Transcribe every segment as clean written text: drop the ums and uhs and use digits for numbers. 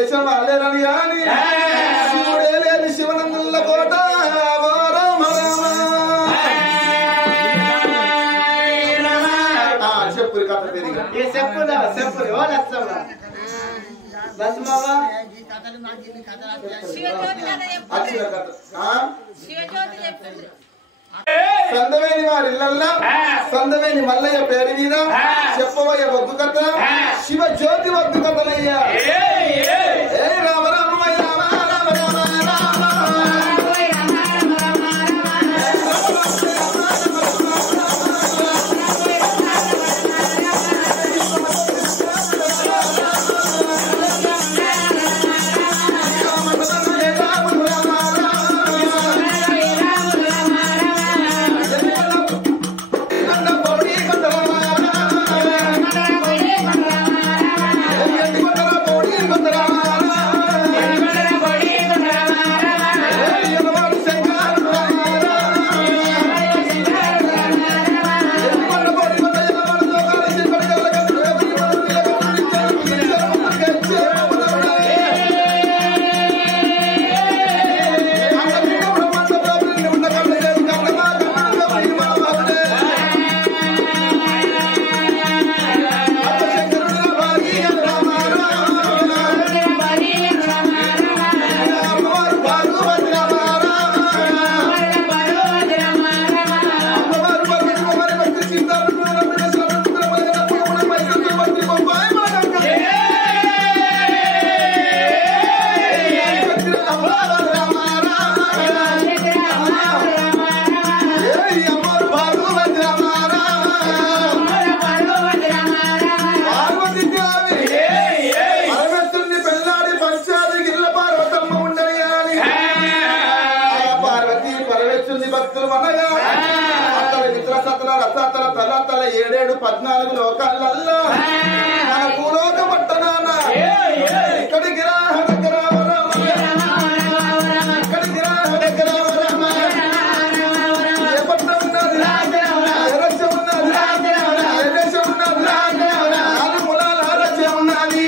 దేశం వాళ్ళేనని కానీ శివుడే లేని శివనందుల కోట చెప్పు కథ పెరిగి చెప్పు సందవేని వారి ఇళ్ళల్లా సందవేని మల్లయ్య పేరు మీద చెప్పబోయే వద్దు కథ శివ జ్యోతి వద్దు కథలయ్యా. రామ రామ రామ రామ రామ రామ తల 7 14 లోకాలల్లో మన భూలోక పట్టణాన ఇక్కడికి రా ఇక్కడికి రా ఏ పట్టణం ఉన్నది ఏ రాజ్యం ఉన్నది ఏ దేశం ఉన్నది 4 మూలాల రాజ్యం ఉన్నది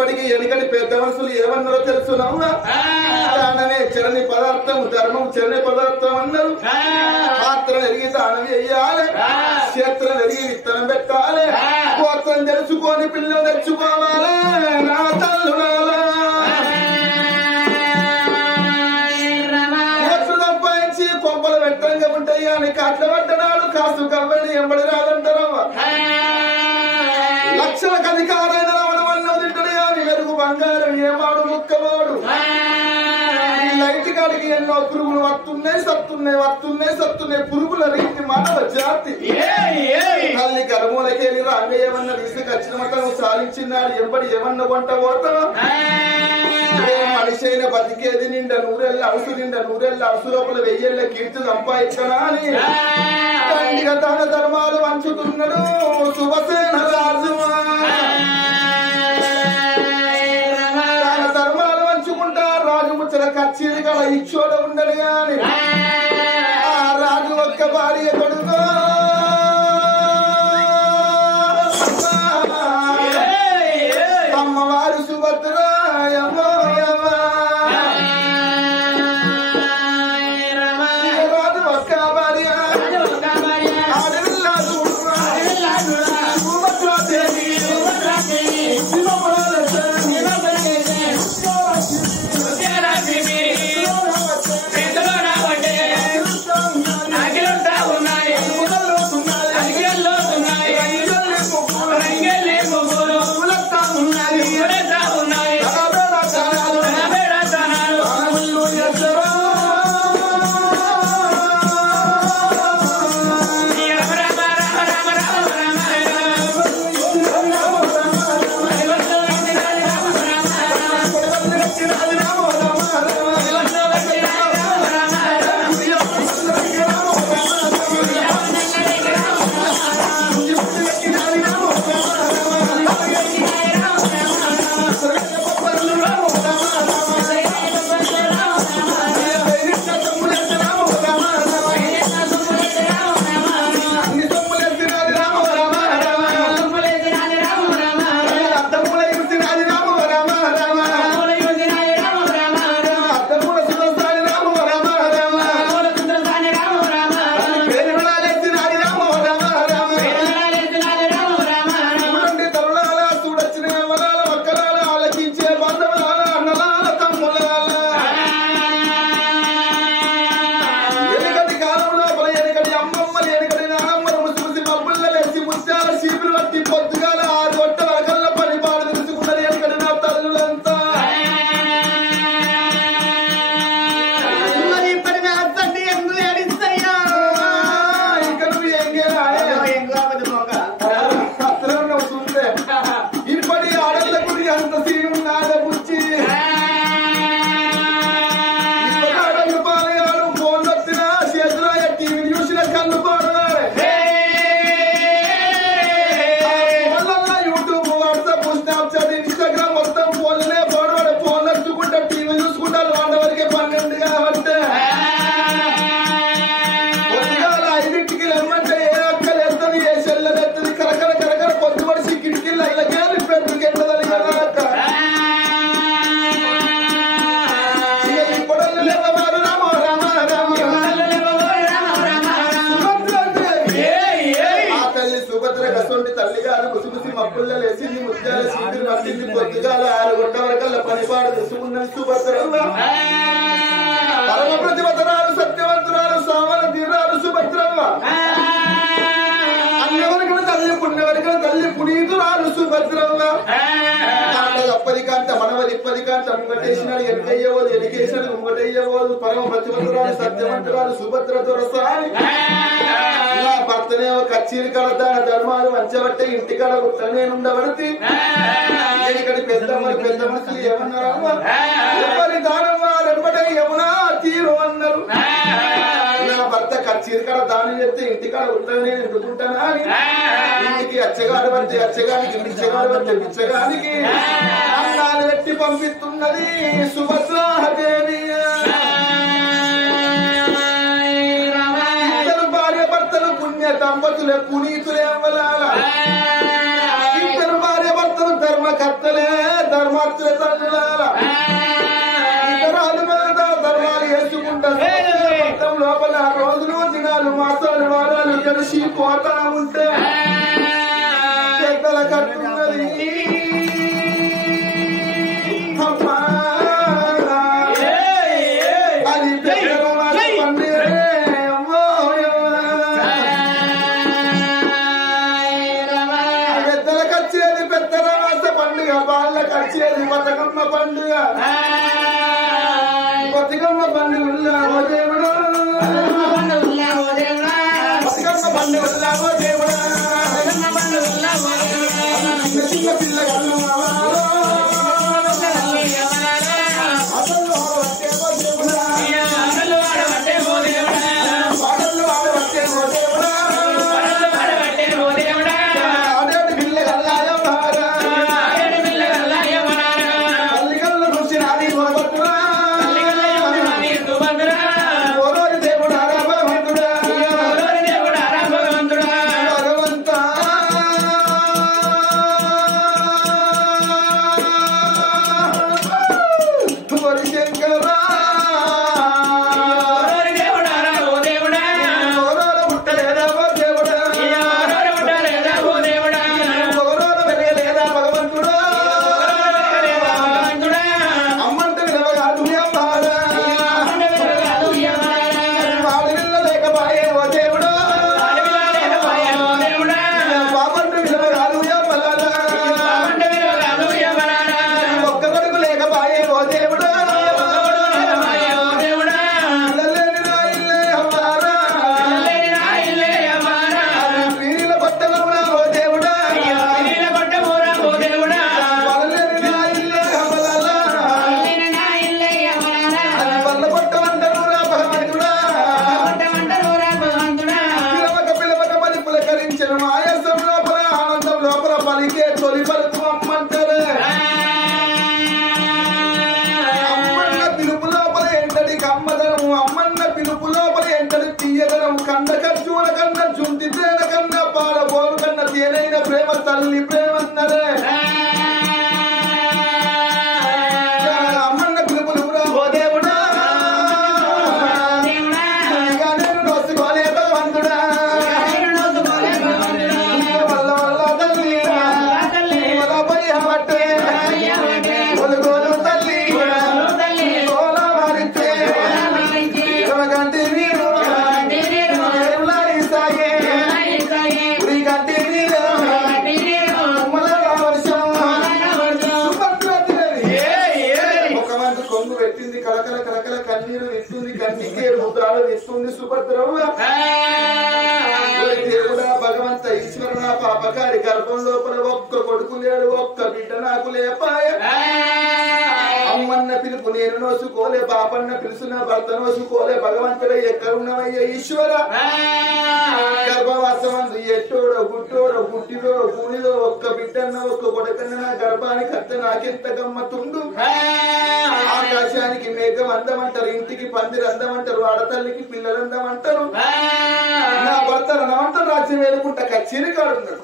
ఇప్పటికీ ఎన్నికటి పెద్ద మనుషులు ఏమన్నారో తెలుసున్నావా? దానమే చరణి పదార్థం, ధర్మం చరణి పదార్థం అన్నారు. పాత్రం ఎరిగి దానం వేయాలి, క్షేత్రం ఎరిగి విత్తనం పెట్టాలి, గోత్రం తెలుసుకొని పిల్లలు తెచ్చుకోవాలి. నా తల్లులారా సంపాదించి కొంపలు పెట్టంగా ఉంటాయి కానీ కట్ల పడ్డనాడు కాసు కవ్వని ఎంబడి రాదంటారమ్మా. లక్షలకు అధికారైన రావడం అన్నది తింటాడు కానీ వెలుగు బంగారం ఏమాడు ముక్కవాడు. లైట్ కాడికి ఎన్నో పురుగులు వస్తున్నాయి సత్తున్నాయి పురుగుల రీతి మానవ జాతి. తల్లి గర్భములకెళ్ళి రాంగ ఏమన్నా తీసుకొచ్చిన మతం సాధించినాడు ఎంబడి ఏమన్నా వంట పోతావా? మనిషి అయిన బతికేది నిండా నూరెళ్ళ అవసు లోపల 1000 కీర్తి సంపాదించనా అని దాన ధర్మాలు వంచుతున్నాడు శుభసేన రాజు. దాన ధర్మాలు వంచుకుంటా రాజు ముచ్చట కచ్చేది కదా ఇచ్చోడ ఉండడు గాని ఆ రాజు ఒక్క భార్య కొడుకు అమ్మవారు సుభద్ర. పరమ ప్రతిభతరాలు సత్యవంతురాలు సామల తీరాలు సుభద్రమ్మ. అన్నవరకు తల్లి పుణ్యవరకు తల్లి పునీతురాలు సుభద్రమ్మ. అప్పటికాంత మనవది ఇప్పటికాంత ముంగటేసినాడు ఎనకయ్యవోదు ఎనికేసినాడు ముంగటయ్యవోదు. పరమ ప్రతిభతరాలు సత్యవంతురాలు సుభద్ర దొరసాని. నా భర్తనేమో కచ్చీరి కడతాన ధర్మాలు మంచబట్టే ఇంటికాడ గుట్టనేనుండబడితే ఇక్కడి పెద్ద మనుషులు ఏమన్నారు? ఎవరి దానం వారెంబడే యమునా తీరు అన్నారు. నా భర్త కచ్చీరి కాడ దానం చెప్తే ఇంటికాడ ఉంటాను నేను ఎందుకుంటానా అని ఇంటికి అచ్చగాడు పడితే అచ్చగానికి బిచ్చగాడు పడితే బిచ్చగానికి అన్నాలు పెట్టి పంపిస్తున్నది సుభద్రాదేవి. ఇద్దరు భార్య భర్తలు పుణ్య దంపతులే పునీతులే అవ్వాల. ఇద్దరు భార్య భర్తలు ధర్మకర్తలే ధర్మ మార్చుల తల్లులారా ఇతరాలు ధర్మాలు వేసుకుంటారు మొత్తం లోపల రోజులు దినాలు మాసాలు వారాలు కలిసి పోతా ఉంటే పెద్దల కట్టున్నది అది పెద్దలకు వచ్చేది పెద్దల మాస పండుగ వాళ్ళకి వచ్చేది బతుకమ్మ పండుగ బతుకమ్మ పండుగ దేవుడు బతుకమ్మ పండుగ దేవుడు చిన్న పిల్లగాళ్ళు ప్రేమ తల్లి ప్రేమన్నరే అమ్మన్న పిలుపులు ఓ దేవుడా నేను నోసుకోలే భగవంతుడా వల్ల వల్ల తల్లి వల్ల పోయి బట్టే ఒలుగోలు తల్లి ఓలా మారితే గంటి నీరు సాగే గంటి నీరు కొంగు పెట్టింది కలకల కలకల కన్నీరు ఇస్తుంది కన్నీకే ముద్రాలు ఇస్తుంది సుభద్రవ్వ దేవుడా భగవంత ఈశ్వరుడ పాపకారి గర్భం లోపల ఒక్క కొడుకు లేడు ఒక్క బిడ్డ నాకు లేపాయ అమ్మన్న పిలుపు నేను నోసుకోలే పాపన్న పిలుసున భర్త నోసుకోలే భగవంతుడ ఎక్కడున్నవయ్య ఈశ్వర గర్భవాసమందు ఎట్టోడో గుట్టోడో గుట్టిదో కూనిదో ఒక్క బిడ్డన్న ఒక్క కొడుకన్న నా గర్భానికి అత్త నాకెంత గమ్మతుండు ఆకాశానికి మేఘం అందమంటారు ఇంటికి పందిరి అందమంటారు ఆడతల్లికి పిల్లలు అందమంటారు నా భర్త రణవంతం రాజ్యం వేరుకుంటా కచ్చేరి కాడున్నాడు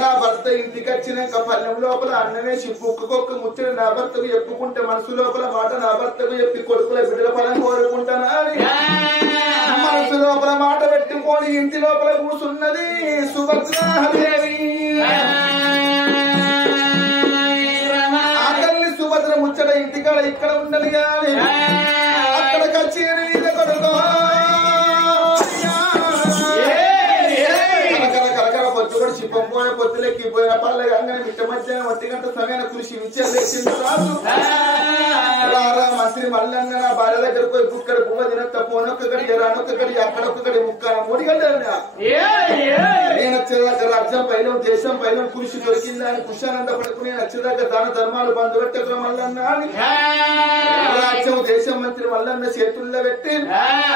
నా భర్త ఇంటికి వచ్చినాక పల్లెం లోపల అన్నమేసి కుక్కకొక్క ముచ్చడి నా భర్తకు చెప్పుకుంటే మనసు లోపల మాట నా భర్తకు చెప్పి కొడుకుల బిడ్డల ఫలం కోరుకుంటానా అని మనసు లోపల మాట పెట్టుకొని ఇంటి లోపల కూర్చున్నది సుభద్రాదేవి సుభద్ర ముచ్చట ఇంటికాడ ఇక్కడ ఉన్నది కానీ అక్కడ కచేరి కొడుకో కలకల పొద్దు కూడా చిప్పం పోయిన పొత్తులెక్కిపోయిన పల్లె కానీ మిట్ట మధ్యాహ్నం 1 గంట సమయాన కృషి విచ్చేసింది రాదు రారా మంత్రి మల్లన్న నా భార్య దగ్గర పోయి బుక్కడ పువ్వ తినత్త పోనొక్కడి రానొక్కడి అక్కడొక్కడి ముక్క 3 గంటలు నేను వచ్చేదాకా రాజ్యం పైన దేశం పైన కృషి దొరికిందా అని కుషానంద పడుకుని నేను వచ్చేదాకా దాన ధర్మాలు బంధువెట్టక మల్లన్న అని రాజ్యం దేశం మంత్రి మల్లన్న చేతుల్లో పెట్టి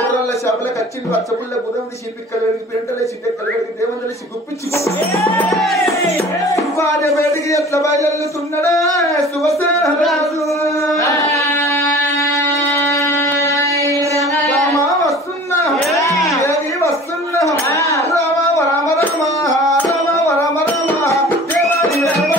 కూరల షాపులకు వచ్చింది పచ్చపుల్ల బుధం సిపిక్కలు వెడికి పెంటలే సిట్టెక్కలు వెడికి దేవందలేసి గుప్పించి భార్య బయటికి ఎట్లా బయలుతున్నాడా సువసరాజు రామా వస్తున్నా దేవి వస్తున్నా రామ రామ రామ రామ రామ రామ దేవారి రామ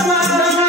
Rama